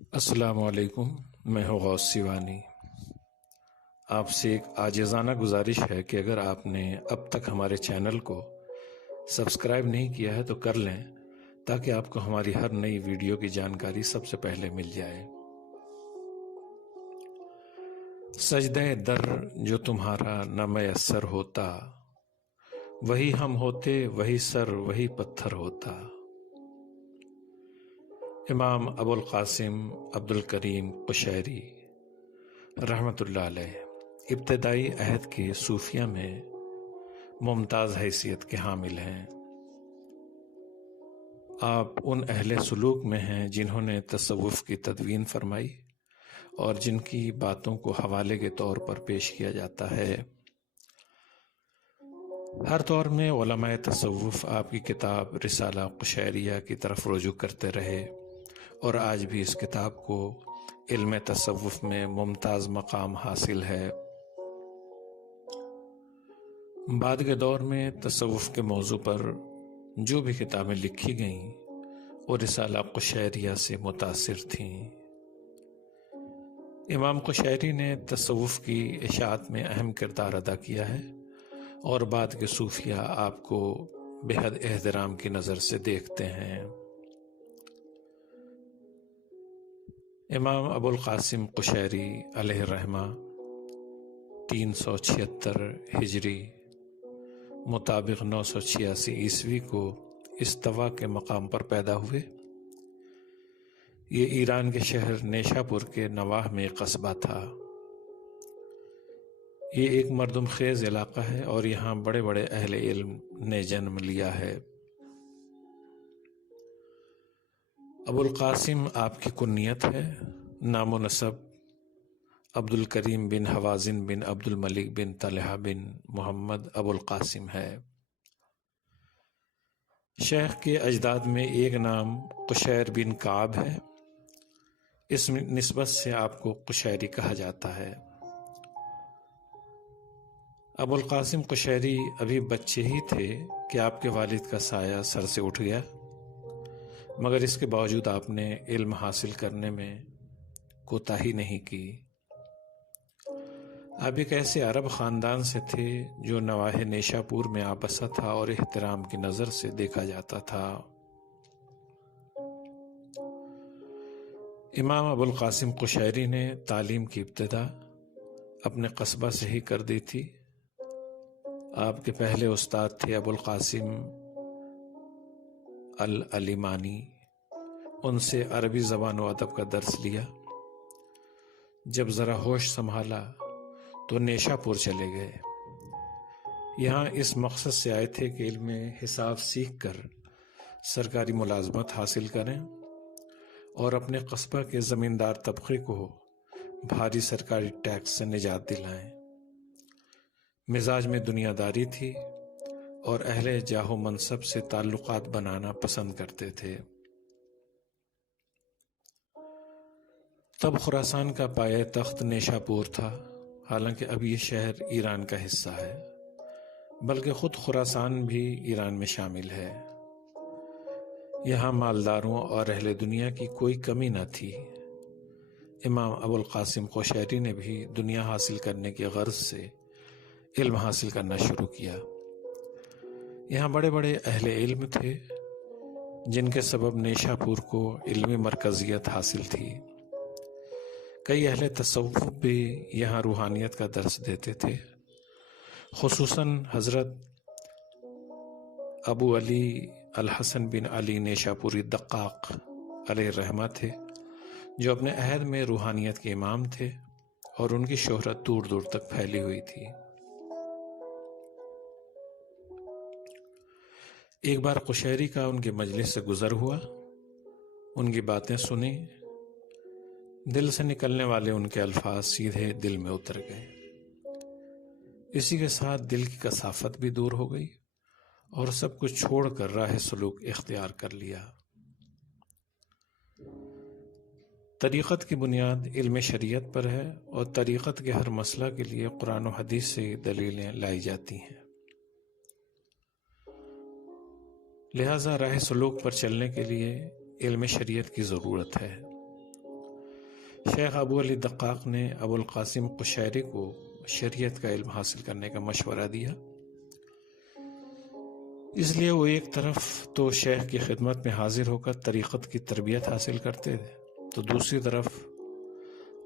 السلام علیکم، میں ہوں غوث سیوانی۔ آپ سے ایک عاجزانہ گزارش ہے کہ اگر آپ نے اب تک ہمارے چینل کو سبسکرائب نہیں کیا ہے تو کر لیں، تاکہ آپ کو ہماری ہر نئی ویڈیو کی جانکاری سب سے پہلے مل جائے۔ سجدہ در جو تمہارا نہ میسر ہوتا، وہی ہم ہوتے، وہی سر وہی پتھر ہوتا۔ امام ابو القاسم عبد الکریم قشیری رحمۃ اللہ علیہ ابتدائی عہد کے صوفیہ میں ممتاز حیثیت کے حامل ہیں۔ آپ ان اہل سلوک میں ہیں جنہوں نے تصوف کی تدوین فرمائی اور جن کی باتوں کو حوالے کے طور پر پیش کیا جاتا ہے۔ ہر دور میں علماء تصوف آپ کی کتاب رسالہ قشیریہ کی طرف رجوع کرتے رہے اور آج بھی اس کتاب کو علم تصوف میں ممتاز مقام حاصل ہے۔ بعد کے دور میں تصوف کے موضوع پر جو بھی کتابیں لکھی گئیں وہ رسالہ قشیریہ سے متاثر تھیں۔ امام قشیری نے تصوف کی اشاعت میں اہم کردار ادا کیا ہے اور بعد کے صوفیہ آپ کو بےحد احترام کی نظر سے دیکھتے ہیں۔ امام ابو القاسم قشیری علیہ الرحمہ 376 ہجری مطابق 986 عیسوی کو استوا کے مقام پر پیدا ہوئے۔ یہ ایران کے شہر نیشا پور کے نواح میں ایک قصبہ تھا۔ یہ ایک مردم خیز علاقہ ہے اور یہاں بڑے بڑے اہل علم نے جنم لیا ہے۔ ابو القاسم آپ کی کنیت ہے۔ نام و نسب عبد الکریم بن حوازن بن عبد الملک بن طلحہ بن محمد ابو القاسم ہے۔ شیخ کے اجداد میں ایک نام قشیر بن کعب ہے۔ اس نسبت سے آپ کو قشیری کہا جاتا ہے۔ ابو القاسم قشیری ابھی بچے ہی تھے کہ آپ کے والد کا سایہ سر سے اٹھ گیا، مگر اس کے باوجود آپ نے علم حاصل کرنے میں کوتاہی نہیں کی۔ آپ ایک ایسے عرب خاندان سے تھے جو نواح نیشا پور میں آبستہ تھا اور احترام کی نظر سے دیکھا جاتا تھا۔ امام ابو القاسم قشیری نے تعلیم کی ابتدا اپنے قصبہ سے ہی کر دی تھی۔ آپ کے پہلے استاد تھے ابو القاسم العلیمانی۔ ان سے عربی زبان و ادب کا درس لیا۔ جب ذرا ہوش سنبھالا تو نیشا پور چلے گئے۔ یہاں اس مقصد سے آئے تھے کہ علم حساب سیکھ کر سرکاری ملازمت حاصل کریں اور اپنے قصبہ کے زمیندار طبقے کو بھاری سرکاری ٹیکس سے نجات دلائیں۔ مزاج میں دنیا داری تھی اور اہل جاہ و منصب سے تعلقات بنانا پسند کرتے تھے۔ تب خراسان کا پایہ تخت نیشا پور تھا، حالانکہ اب یہ شہر ایران کا حصہ ہے، بلکہ خود خراسان بھی ایران میں شامل ہے۔ یہاں مالداروں اور اہل دنیا کی کوئی کمی نہ تھی۔ امام ابو القاسم قشیری نے بھی دنیا حاصل کرنے کی غرض سے علم حاصل کرنا شروع کیا۔ یہاں بڑے بڑے اہل علم تھے جن کے سبب نیشا پور کو علمی مرکزیت حاصل تھی۔ کئی اہل تصوف بھی یہاں روحانیت کا درس دیتے تھے، خصوصاً حضرت ابو علی الحسن بن علی نیشا پوری دقاق علیہ الرحمہ تھے، جو اپنے عہد میں روحانیت کے امام تھے اور ان کی شہرت دور دور تک پھیلی ہوئی تھی۔ ایک بار قشیری کا ان کے مجلس سے گزر ہوا، ان کی باتیں سنی، دل سے نکلنے والے ان کے الفاظ سیدھے دل میں اتر گئے۔ اسی کے ساتھ دل کی کثافت بھی دور ہو گئی اور سب کچھ چھوڑ کر راہ سلوک اختیار کر لیا۔ طریقت کی بنیاد علم شریعت پر ہے اور طریقت کے ہر مسئلہ کے لیے قرآن و حدیث سے دلیلیں لائی جاتی ہیں۔ لہٰذا راہ سلوک پر چلنے کے لیے علم شریعت کی ضرورت ہے۔ شیخ ابو علی دقاق نے ابو القاسم قشیری کو شریعت کا علم حاصل کرنے کا مشورہ دیا، اس لیے وہ ایک طرف تو شیخ کی خدمت میں حاضر ہو کر طریقت کی تربیت حاصل کرتے تھے، تو دوسری طرف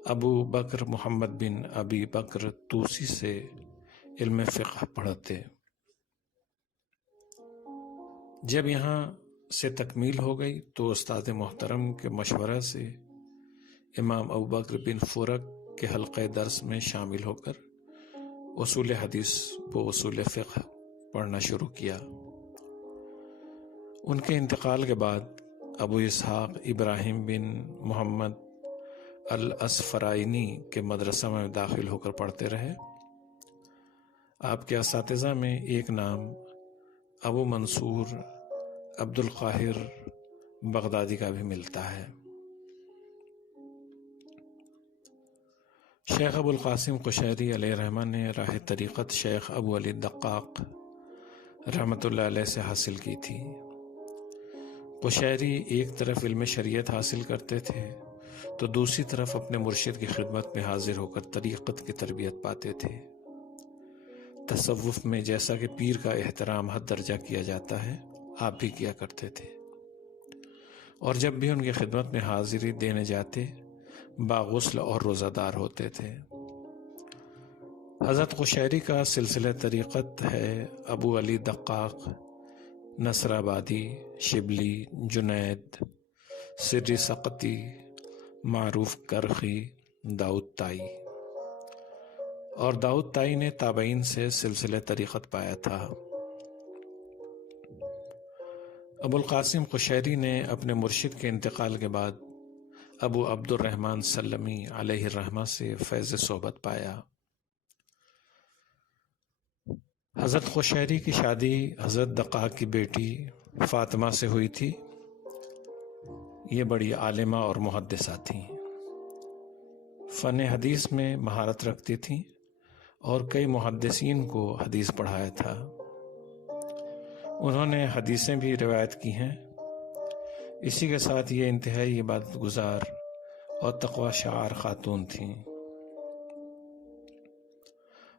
ابو بکر محمد بن ابی بکر توسی سے علم فقہ پڑھتے۔ جب یہاں سے تکمیل ہو گئی تو استاد محترم کے مشورہ سے امام ابو بکر بن فرق کے حلقہ درس میں شامل ہو کر اصول حدیث و اصول فقہ پڑھنا شروع کیا۔ ان کے انتقال کے بعد ابو اسحاق ابراہیم بن محمد الاسفرائینی کے مدرسہ میں داخل ہو کر پڑھتے رہے۔ آپ کے اساتذہ میں ایک نام ابو منصور عبد القاہر بغدادی کا بھی ملتا ہے۔ شیخ ابو القاسم قشیری علیہ رحمہ نے راہ طریقت شیخ ابو علی دقاق رحمۃ اللہ علیہ سے حاصل کی تھی۔ قشیری ایک طرف علم شریعت حاصل کرتے تھے تو دوسری طرف اپنے مرشد کی خدمت میں حاضر ہو کر طریقت کی تربیت پاتے تھے۔ تصوف میں جیسا کہ پیر کا احترام حد درجہ کیا جاتا ہے، آپ بھی کیا کرتے تھے، اور جب بھی ان کی خدمت میں حاضری دینے جاتے باغسل اور روزہ دار ہوتے تھے۔ حضرت قشیری کا سلسلہ طریقت ہے ابو علی دقاق، نصر آبادی، شبلی، جنید، سری سقطی، معروف کرخی، داؤد تائی، اور داؤد تائی نے تابعین سے سلسلہ طریقت پایا تھا۔ ابو القاسم قشیری نے اپنے مرشد کے انتقال کے بعد ابو عبد الرحمن سلمی علیہ الرحمہ سے فیض صحبت پایا۔ حضرت قشیری کی شادی حضرت دقاق کی بیٹی فاطمہ سے ہوئی تھی۔ یہ بڑی عالمہ اور محدثہ تھیں، فن حدیث میں مہارت رکھتی تھیں اور کئی محدثین کو حدیث پڑھایا تھا۔ انہوں نے حدیثیں بھی روایت کی ہیں۔ اسی کے ساتھ یہ انتہائی عبادت گزار اور تقوی شعار خاتون تھیں۔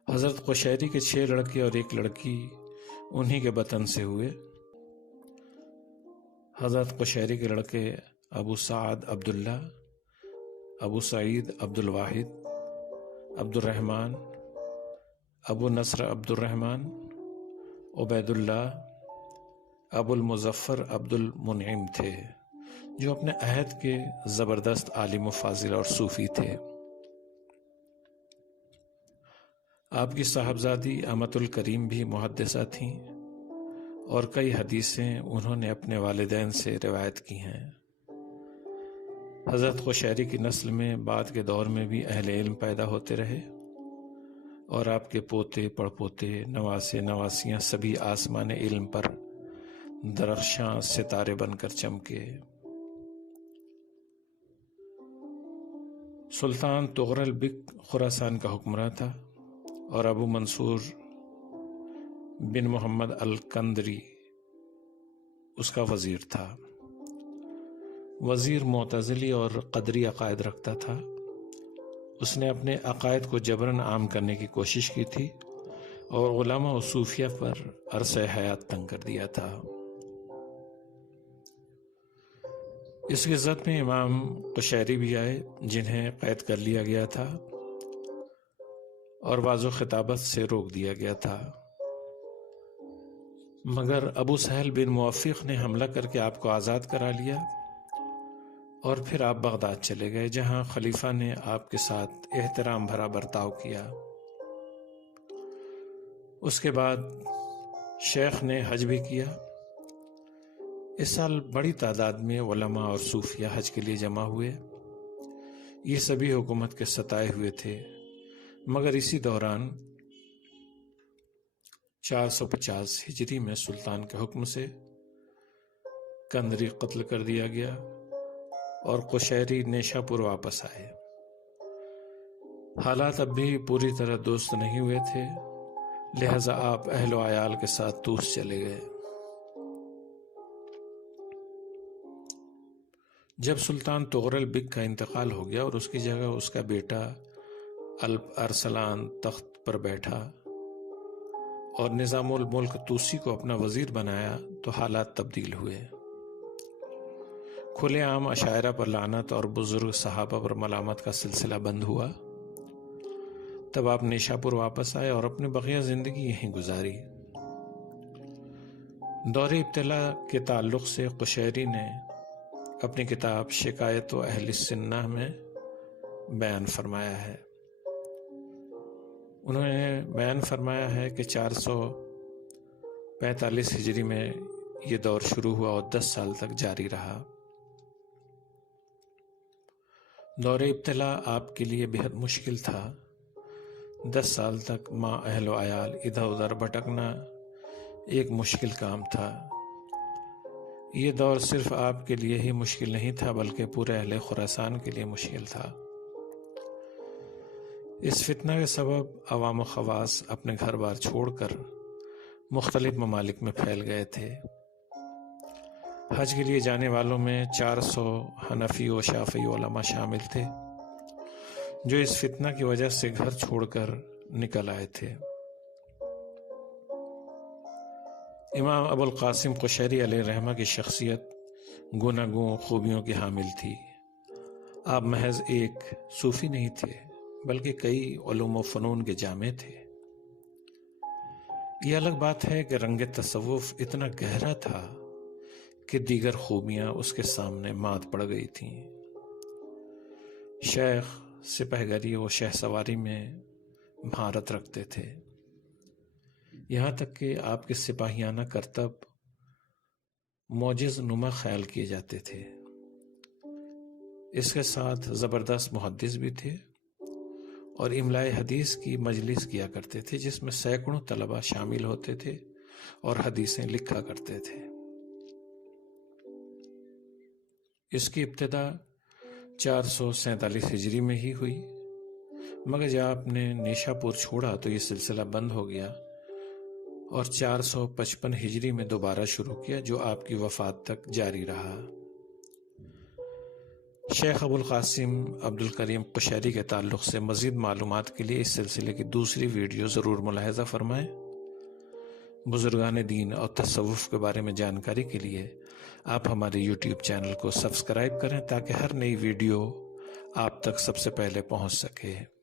حضرت قشیری کے 6 لڑکے اور 1 لڑکی انہی کے بطن سے ہوئے۔ حضرت قشیری کے لڑکے ابو سعد عبداللہ، ابو سعید عبد الواحد، عبد الرحمن، ابو نصر عبد الرحمن، عبید اللہ، ابو المظفر عبد المنعم تھے، جو اپنے عہد کے زبردست عالم و فاضل اور صوفی تھے۔ آپ کی صاحبزادی امت الکریم بھی محدثہ تھیں اور کئی حدیثیں انہوں نے اپنے والدین سے روایت کی ہیں۔ حضرت قشیری کی نسل میں بعد کے دور میں بھی اہل علم پیدا ہوتے رہے اور آپ کے پوتے، پڑپوتے، نواسے، نواسیاں سبھی آسمان علم پر درخشاں ستارے بن کر چمکے۔ سلطان تغرل بک خراسان کا حکمراں تھا اور ابو منصور بن محمد الکندری اس کا وزیر تھا۔ وزیر معتزلی اور قدری عقائد رکھتا تھا۔ اس نے اپنے عقائد کو جبراً عام کرنے کی کوشش کی تھی اور علماء و صوفیہ پر عرصہ حیات تنگ کر دیا تھا۔ اس کی زد میں امام قشیری بھی آئے، جنہیں قید کر لیا گیا تھا اور واض و خطابت سے روک دیا گیا تھا، مگر ابو سہل بن موفق نے حملہ کر کے آپ کو آزاد کرا لیا اور پھر آپ بغداد چلے گئے، جہاں خلیفہ نے آپ کے ساتھ احترام بھرا برتاؤ کیا۔ اس کے بعد شیخ نے حج بھی کیا۔ اس سال بڑی تعداد میں علماء اور صوفیہ حج کے لیے جمع ہوئے۔ یہ سبھی حکومت کے ستائے ہوئے تھے، مگر اسی دوران 450 ہجری میں سلطان کے حکم سے کندری قتل کر دیا گیا اور قشیری نیشا پور واپس آئے۔ حالات اب بھی پوری طرح درست نہیں ہوئے تھے، لہذا آپ اہل و عیال کے ساتھ طوس چلے گئے۔ جب سلطان تغرل بگ کا انتقال ہو گیا اور اس کی جگہ اس کا بیٹا الپ ارسلان تخت پر بیٹھا اور نظام الملک توسی کو اپنا وزیر بنایا تو حالات تبدیل ہوئے۔ کھلے عام عشائرہ پر لعنت اور بزرگ صحابہ پر ملامت کا سلسلہ بند ہوا۔ تب آپ نیشاپور واپس آئے اور اپنی بقیہ زندگی یہیں گزاری۔ دور ابتلا کے تعلق سے قشیری نے اپنی کتاب شکایت و اہل السنہ میں بیان فرمایا ہے۔ انہوں نے بیان فرمایا ہے کہ 445 ہجری میں یہ دور شروع ہوا اور 10 سال تک جاری رہا۔ دور ابتلا آپ کے لیے بہت مشکل تھا۔ 10 سال تک ماں اہل و عیال ادھر ادھر بھٹکنا ایک مشکل کام تھا۔ یہ دور صرف آپ کے لیے ہی مشکل نہیں تھا بلکہ پورے اہل خراسان کے لیے مشکل تھا۔ اس فتنہ کے سبب عوام و خواص اپنے گھر بار چھوڑ کر مختلف ممالک میں پھیل گئے تھے۔ حج کے لیے جانے والوں میں 400 حنفی و شافعی علماء شامل تھے جو اس فتنہ کی وجہ سے گھر چھوڑ کر نکل آئے تھے۔ امام ابو القاسم قشیری علیہ رحمہ کی شخصیت گوناگون خوبیوں کی حامل تھی۔ آپ محض ایک صوفی نہیں تھے بلکہ کئی علوم و فنون کے جامع تھے۔ یہ الگ بات ہے کہ رنگ تصوف اتنا گہرا تھا کہ دیگر خوبیاں اس کے سامنے مات پڑ گئی تھیں۔ شیخ سپہگری و شہ سواری میں مہارت رکھتے تھے، یہاں تک کہ آپ کے سپاہیانہ کرتب معجز نما خیال کیے جاتے تھے۔ اس کے ساتھ زبردست محدث بھی تھے اور املائے حدیث کی مجلس کیا کرتے تھے جس میں سینکڑوں طلبہ شامل ہوتے تھے اور حدیثیں لکھا کرتے تھے۔ اس کی ابتدا 447 ہجری میں ہی ہوئی، مگر جب آپ نے نیشاپور چھوڑا تو یہ سلسلہ بند ہو گیا اور 455 ہجری میں دوبارہ شروع کیا جو آپ کی وفات تک جاری رہا۔ شیخ ابو القاسم عبد الکریم قشیری کے تعلق سے مزید معلومات کے لیے اس سلسلے کی دوسری ویڈیو ضرور ملاحظہ فرمائیں۔ بزرگان دین اور تصوف کے بارے میں جانکاری کے لیے آپ ہمارے یوٹیوب چینل کو سبسکرائب کریں تاکہ ہر نئی ویڈیو آپ تک سب سے پہلے پہنچ سکے۔